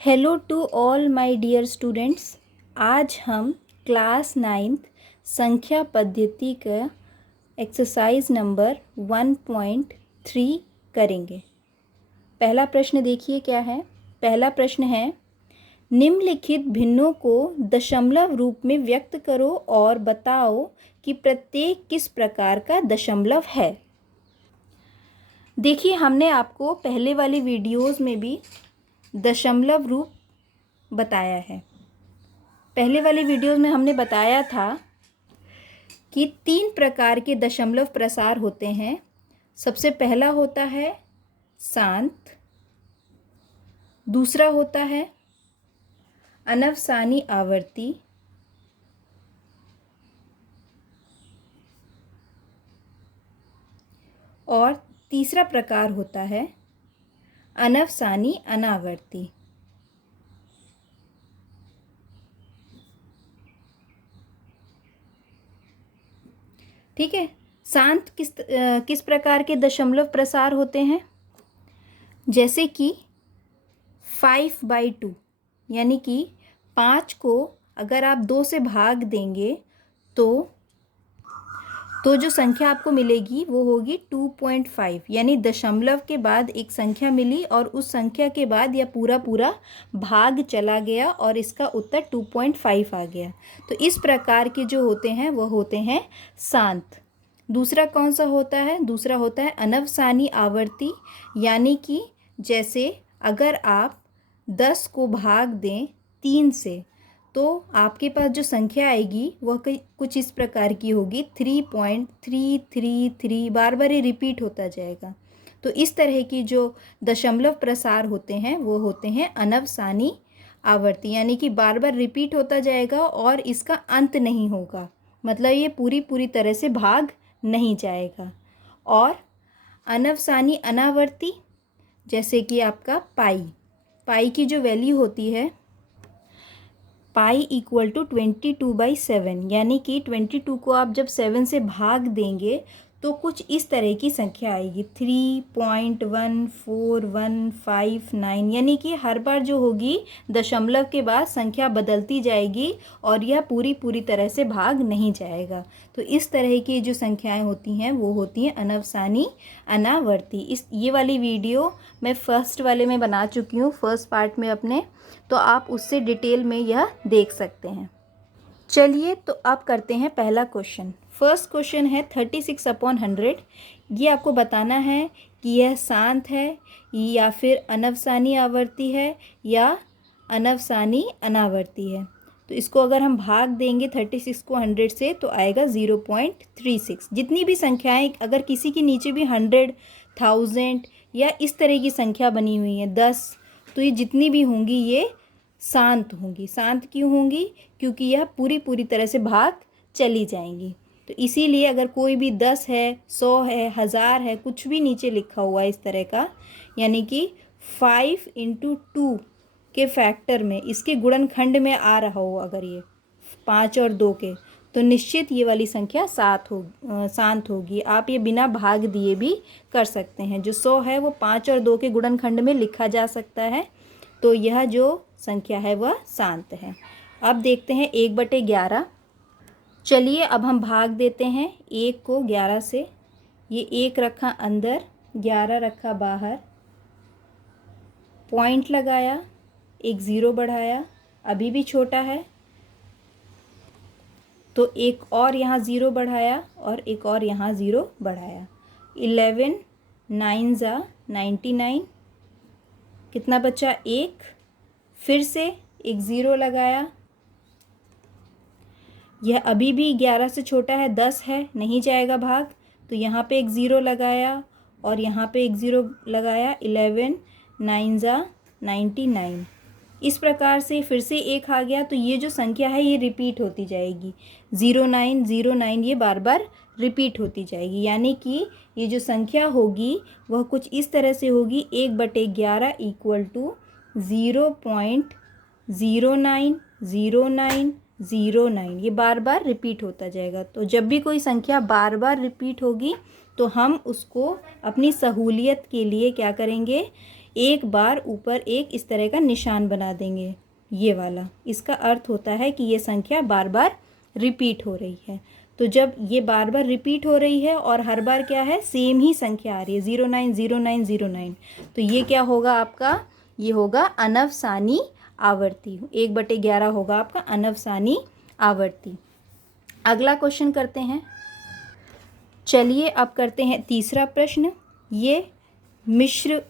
Hello to all my dear students. आज हम class 9th संख्या पद्धति का एक्सरसाइज नंबर 1.3 करेंगे। पहला प्रश्न देखिए क्या है। पहला प्रश्न है, निम्नलिखित भिन्नों को दशमलव रूप में व्यक्त करो और बताओ कि प्रत्येक किस प्रकार का दशमलव है। देखिए, हमने आपको पहले वाली वीडियोस में भी दशमलव रूप बताया है। पहले वाली वीडियोस में हमने बताया था कि 3 प्रकार के दशमलव प्रसार होते हैं। सबसे पहला होता है शांत, दूसरा होता है अनवसानी आवर्ती, और तीसरा प्रकार होता है अनवसानी अनावर्ती। ठीक है। शांत किस प्रकार के दशमलव प्रसार होते हैं? जैसे कि 5/2, यानी कि 5 को अगर आप 2 से भाग देंगे तो जो संख्या आपको मिलेगी वो होगी 2.5, यानी दशमलव के बाद एक संख्या मिली और उस संख्या के बाद यह पूरा भाग चला गया और इसका उत्तर 2.5 आ गया। तो इस प्रकार के जो होते हैं वह होते हैं शांत। दूसरा कौन सा होता है? दूसरा होता है अनवसानी आवर्ती, यानी कि जैसे अगर आप 10 को भाग दें 3 से तो आपके पास जो संख्या आएगी वह कुछ इस प्रकार की होगी, 3.333, बार बार ये रिपीट होता जाएगा। तो इस तरह की जो दशमलव प्रसार होते हैं वो होते हैं अनवसानी आवर्ती, यानी कि बार बार रिपीट होता जाएगा और इसका अंत नहीं होगा, मतलब ये पूरी तरह से भाग नहीं जाएगा। और अनवसानी अनावर्ती, जैसे कि आपका पाई की जो वैल्यू होती है पाई इक्वल टू 22/7, यानी कि 22 को आप जब 7 से भाग देंगे तो कुछ इस तरह की संख्या आएगी, 3.14159, यानी कि हर बार जो होगी दशमलव के बाद संख्या बदलती जाएगी और यह पूरी तरह से भाग नहीं जाएगा। तो इस तरह की जो संख्याएं होती हैं वो होती हैं अनवसानी अनावर्ती। ये वाली वीडियो मैं फर्स्ट वाले में बना चुकी हूँ, फर्स्ट पार्ट में अपने, तो आप उससे डिटेल में यह देख सकते हैं। चलिए तो अब करते हैं पहला क्वेश्चन। फर्स्ट क्वेश्चन है 36/100। ये आपको बताना है कि यह शांत है या फिर अनवसानी आवर्ती है या अनवसानी अनावर्ती है। तो इसको अगर हम भाग देंगे 36 को 100 से तो आएगा 0.36। जितनी भी संख्याएं, अगर किसी के नीचे भी 100, 1000 या इस तरह की संख्या बनी हुई है 10, तो ये जितनी भी होंगी ये शांत होंगी। शांत क्यों होंगी? क्योंकि यह पूरी तरह से भाग चली जाएंगी। तो इसीलिए अगर कोई भी 10 है, 100 है, 1000 है, कुछ भी नीचे लिखा हुआ है इस तरह का, यानी कि 5 × 2 के फैक्टर में, इसके गुणनखंड में आ रहा हो अगर ये 5 और 2 के, तो निश्चित ये वाली संख्या शांत होगी। आप ये बिना भाग दिए भी कर सकते हैं। जो 100 है वो 5 और 2 के गुणनखंड में लिखा जा सकता है, तो यह जो संख्या है वह शांत है। अब देखते हैं 1/11। चलिए अब हम भाग देते हैं 1 को 11 से। ये 1 रखा अंदर, 11 रखा बाहर, पॉइंट लगाया, एक 0 बढ़ाया, अभी भी छोटा है तो एक और यहाँ 0 बढ़ाया और एक और यहाँ 0 बढ़ाया। 11 9 99, कितना बचा? 1, फिर से एक 0 लगाया, यह अभी भी 11 से छोटा है, 10 है, नहीं जाएगा भाग, तो यहाँ पे एक 0 लगाया और यहाँ पे एक 0 लगाया। 11 9 99। इस प्रकार से फिर से 1 आ गया, तो ये जो संख्या है ये रिपीट होती जाएगी। 09 09 ये बार बार रिपीट होती जाएगी, यानी कि ये जो संख्या होगी वह कुछ इस तरह से होगी, 1/11 इक्वल टू 0.090909, ये बार बार रिपीट होता जाएगा। तो जब भी कोई संख्या बार बार रिपीट होगी तो हम उसको अपनी सहूलियत के लिए क्या करेंगे, एक बार ऊपर एक इस तरह का निशान बना देंगे, ये वाला। इसका अर्थ होता है कि ये संख्या बार बार रिपीट हो रही है। तो जब ये बार बार रिपीट हो रही है और हर बार क्या है, सेम ही संख्या आ रही है, 09 09 09, तो ये क्या होगा आपका, ये होगा अनवसानी आवर्ती। 1/11 होगा आपका अनवसानी आवर्ती। अगला क्वेश्चन करते हैं। चलिए अब करते हैं तीसरा प्रश्न। ये मिश्र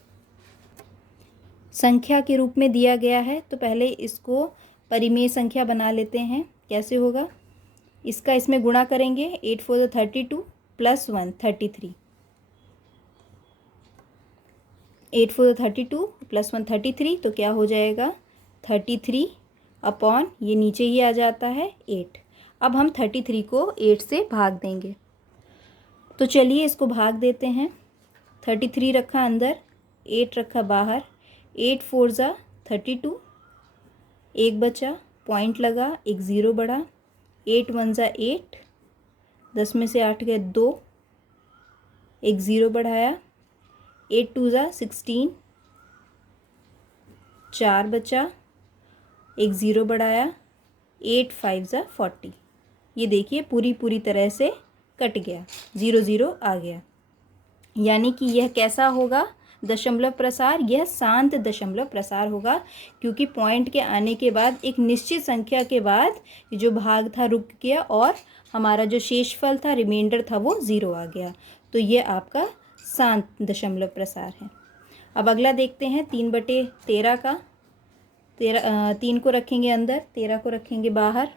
संख्या के रूप में दिया गया है, तो पहले इसको परिमेय संख्या बना लेते हैं। कैसे होगा, इसका इसमें गुणा करेंगे, 8 4 32 प्लस 1 33, 8 4 32 प्लस 1 33, तो क्या हो जाएगा 33 अपॉन ये नीचे ही आ जाता है 8। अब हम 33 को 8 से भाग देंगे, तो चलिए इसको भाग देते हैं। 33 रखा अंदर, 8 रखा बाहर, 8 4 32, एक बचा, पॉइंट लगा, एक ज़ीरो बढ़ा, 8 1 8, 10 में से 8 गए 2, एक ज़ीरो बढ़ाया, 8 2 16, 4 बचा, एक ज़ीरो बढ़ाया, 8 5 40। ये देखिए पूरी तरह से कट गया, 0 0 आ गया। यानी कि यह कैसा होगा दशमलव प्रसार, यह शांत दशमलव प्रसार होगा, क्योंकि पॉइंट के आने के बाद एक निश्चित संख्या के बाद जो भाग था रुक गया और हमारा जो शेषफल था, रिमाइंडर था, वो 0 आ गया। तो ये आपका शांत दशमलव प्रसार है। अब अगला देखते हैं 3/13 का। 3 को रखेंगे अंदर, 13 को रखेंगे बाहर।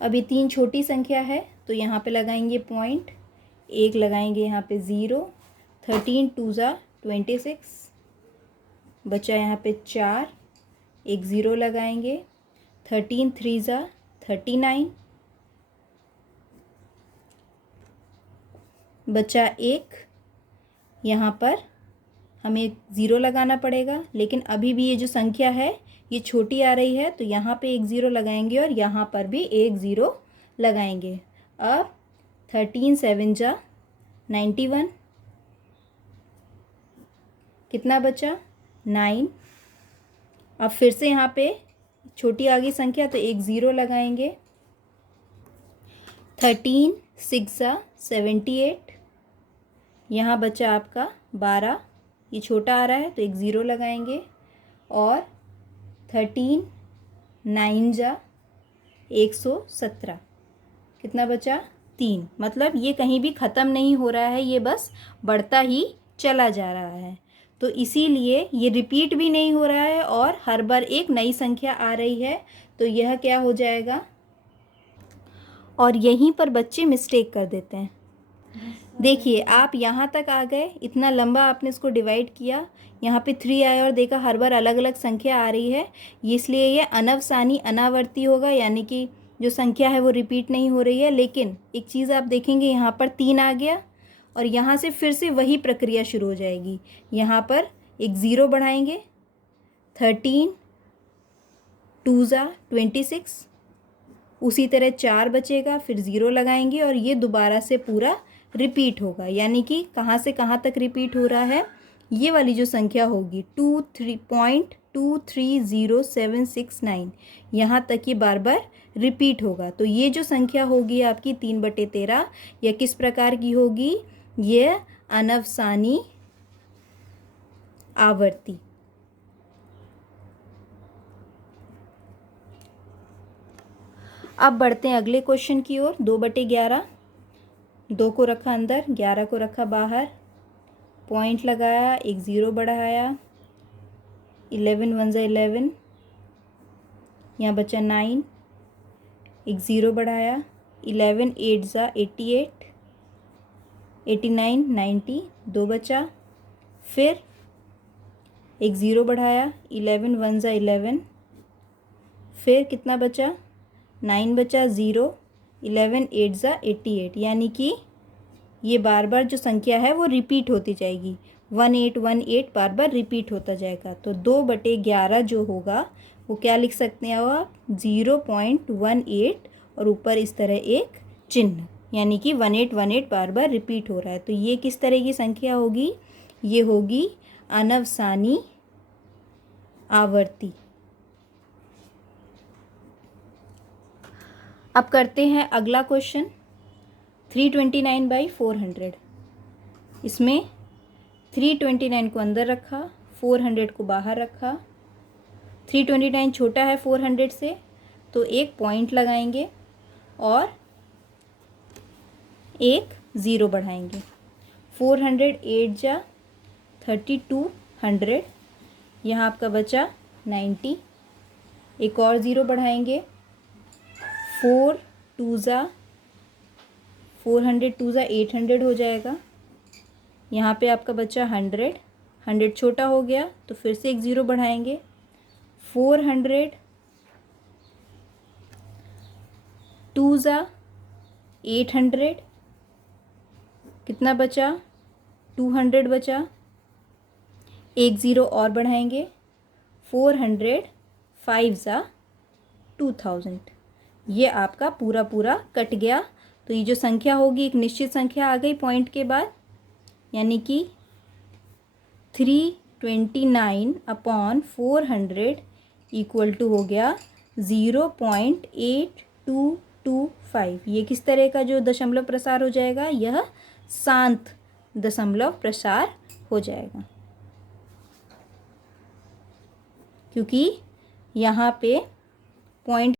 अब ये 3 छोटी संख्या है, तो यहाँ पे लगाएंगे पॉइंट, एक लगाएंगे यहाँ पे 0, 13 2 26, बचा यहाँ पे 4, एक ज़ीरो लगाएंगे, 13 3 39, बचा 1, यहाँ पर हमें एक ज़ीरो लगाना पड़ेगा, लेकिन अभी भी ये जो संख्या है ये छोटी आ रही है, तो यहाँ पे एक ज़ीरो लगाएंगे और यहाँ पर भी एक ज़ीरो लगाएंगे। अब 13 7 91, कितना बचा 9। अब फिर से यहाँ पे छोटी आ गई संख्या, तो एक ज़ीरो लगाएंगे, 13 6 78, यहाँ बचा आपका 12, ये छोटा आ रहा है तो एक ज़ीरो लगाएंगे, और 13 9 117, कितना बचा 3। मतलब ये कहीं भी ख़त्म नहीं हो रहा है, ये बस बढ़ता ही चला जा रहा है। तो इसीलिए ये रिपीट भी नहीं हो रहा है और हर बार एक नई संख्या आ रही है, तो यह क्या हो जाएगा। और यहीं पर बच्चे मिस्टेक कर देते हैं। देखिए आप यहाँ तक आ गए, इतना लंबा आपने इसको डिवाइड किया, यहाँ पे 3 आया और देखा हर बार अलग अलग संख्या आ रही है, इसलिए ये अनवसानी अनावर्ती होगा, यानी कि जो संख्या है वो रिपीट नहीं हो रही है। लेकिन एक चीज़ आप देखेंगे, यहाँ पर 3 आ गया और यहाँ से फिर से वही प्रक्रिया शुरू हो जाएगी। यहाँ पर एक ज़ीरो बढ़ाएंगे, 13 2 26, उसी तरह 4 बचेगा, फिर ज़ीरो लगाएंगे और ये दोबारा से पूरा रिपीट होगा। यानी कि कहाँ से कहाँ तक रिपीट हो रहा है, ये वाली जो संख्या होगी 23.230769, यहाँ तक ये बार बार रिपीट होगा। तो ये जो संख्या होगी आपकी 3/13, यह किस प्रकार की होगी, यह अनवसानी आवर्ती। अब बढ़ते हैं अगले क्वेश्चन की ओर। 2/11, 2 को रखा अंदर, 11 को रखा बाहर, पॉइंट लगाया, एक ज़ीरो बढ़ाया, 11 1 11, यहाँ बचा 9, एक ज़ीरो बढ़ाया, 11 8 88, 89 90, 2 बचा, फिर एक ज़ीरो बढ़ाया, 11 1 11, फिर कितना बचा 9 बचा, 0, 11 8 88, यानी कि ये बार बार जो संख्या है वो रिपीट होती जाएगी, 1818 बार बार रिपीट होता जाएगा। तो 2/11 जो होगा वो क्या लिख सकते हैं आप, 0.18 और ऊपर इस तरह एक चिन्ह, यानी कि 1818 बार बार रिपीट हो रहा है। तो ये किस तरह की संख्या होगी, ये होगी अनवसानी आवर्ती। अब करते हैं अगला क्वेश्चन 329/400। इसमें 329 को अंदर रखा, 400 को बाहर रखा। 329 छोटा है 400 से, तो एक पॉइंट लगाएंगे और एक ज़ीरो बढ़ाएंगे। 400 8 जा 3200, यहाँ आपका बचा 90। एक और ज़ीरो बढ़ाएंगे, 4 2 जा 400 2 जा 800 हो जाएगा। यहाँ पे आपका बचा 100 छोटा हो गया तो फिर से एक ज़ीरो बढ़ाएंगे। 400 2 जा 800, कितना बचा 200 बचा। एक ज़ीरो और बढ़ाएंगे, 400 5 जा 2000। ये आपका पूरा पूरा कट गया। तो ये जो संख्या होगी एक निश्चित संख्या आ गई पॉइंट के बाद, यानी कि 329/400 इक्वल टू हो गया 0.8225। ये किस तरह का जो दशमलव प्रसार हो जाएगा, यह शांत दशमलव प्रसार हो जाएगा, क्योंकि यहाँ पे पॉइंट